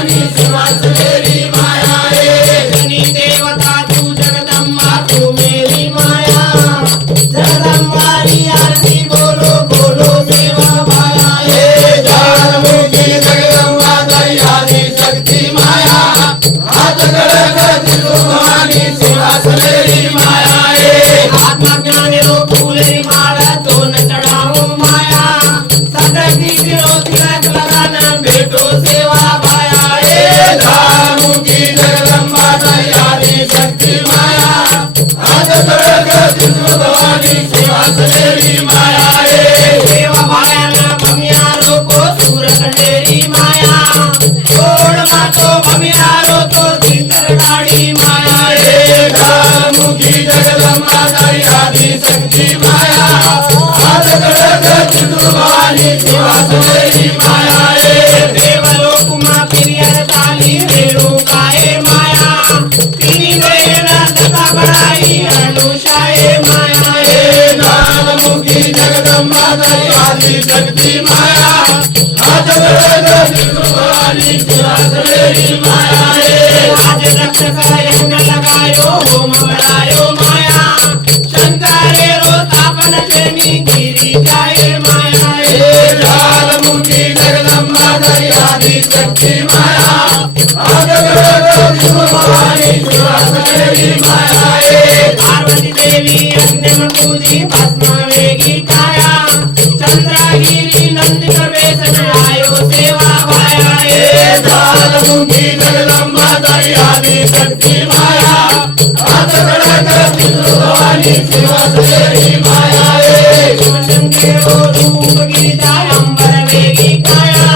भवानी शिवासलेरी माया रे धनी देवता तू जगदम्बा तू मेरी माया जगदम्बारी आरती बोलो बोलो सेवा माया रे ज्वालामुखी जगदम्बा दयाली शक्ति माया हाथ गड़ गड़ भवानी शिवासलेरी माया रे आत्मज्ञानी रो फूलेरी माला तो न चढ़ाओ माया सतगी गिरो तिलक लगाना बेटो सेवा माया रे ज्वालामुखी जगदम्बा दयाली शक्ति माया हाथ गड़ गड़ भवानी शिवासलेरी माया रे सेवा माया न भमियारो को सूर खंडेरी माया छोड़ मातो भमियारो तो भीतर गाड़ी माया रे ज्वालामुखी जगदम्बा दयाली शक्ति माया हाथ गड़ गड़ भवानी शिवासलेरी माया रे देवलोक मा पिरियर ताली रेणुकाए माया तीनी देना दता बढ़ाई अनुषाए माया रे ज्वालामुखी जगदम्बा दयाली शक्ति माया हाथ गड़ गड़ भवानी शिवासलेरी माया रे आज रक्षक यज्ञ लगायो होम बढ़ायो माया शंकरे रो तापन प्रेमी गिरी जाए माया रे ज्वालामुखी जगदम्बा दयाली शक्ति माया हाथ गड़ गड़ भवानी शिवासलेरी माया रे पार्वती देवी यज्ञ में कूदी भस्म वेगी काया चंद्रगिरी नंद प्रवेश में आयो सेवा माया रे ज्वालामुखी जगदम्बा दयाली शक्ति माया हाथ गड़ गड़ भवानी शिवासलेरी माया रे शंकरो रूप गिरिजाय अंबर वेगी काया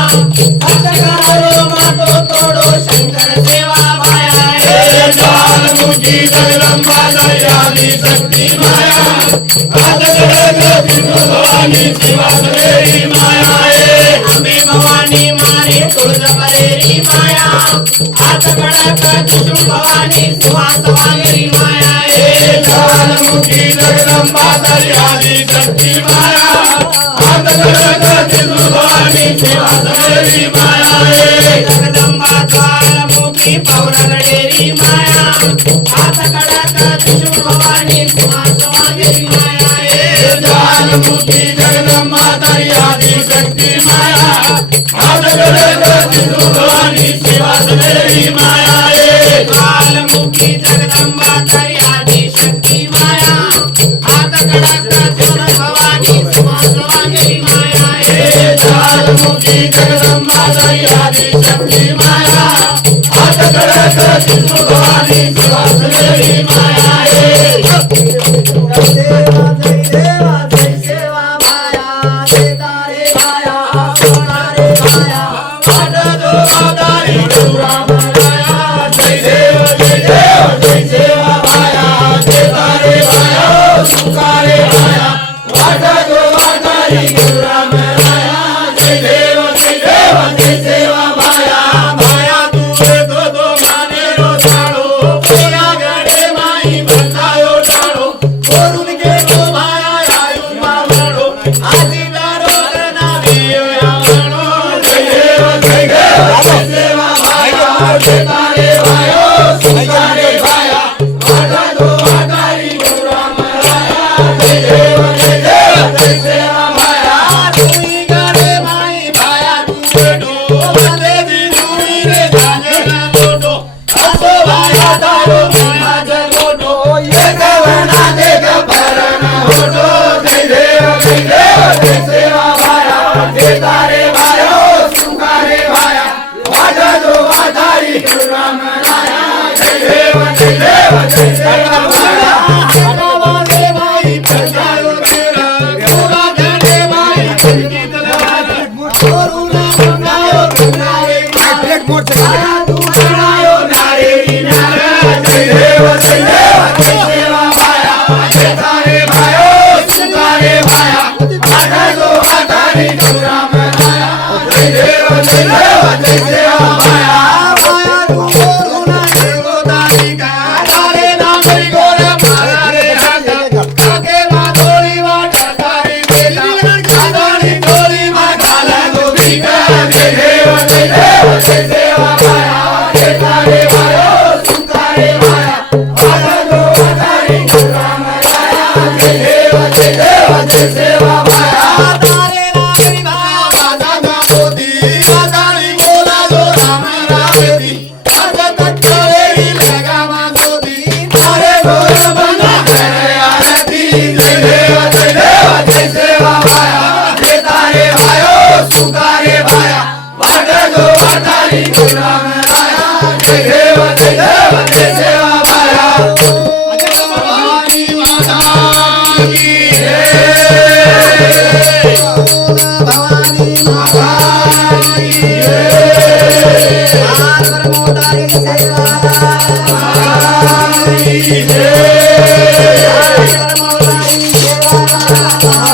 अष्टकारो मातो तोड़ो शंकर सेवा माया रे ज्वालामुखी जगदम्बा दयाली शक्ति माया हाथ गड़ गड़ भवानी शिवासलेरी माया रे हमें भवानी मारे तुलजा बरेरी माया हाथ गड़ गड़ भवानी शिवासलेरी माया रे ज्वालामुखी जगदम्बा दयाली शक्ति माया हाथ गड़ गड़ भवानी शिवासलेरी माया रे जगदम्बा ज्वालामुखी पौरगडेरी माया हाथ गड़ गड़ भवानी शिवासलेरी माया रे ज्वालामुखी जगदम्बा दयाली शक्ति माया हाथ गड़ गड़ भवानी शिवासलेरी माया रे ज्वालामुखी जगदम्बा दयाली शक्ति माया हाथ गड़ गड़ भवानी शिवासलेरी माया रे ज्वालामुखी जगदम्बा दयाली शक्ति माया हाथ गड़ गड़ भवानी शिवासलेरी माया रे मोर्चा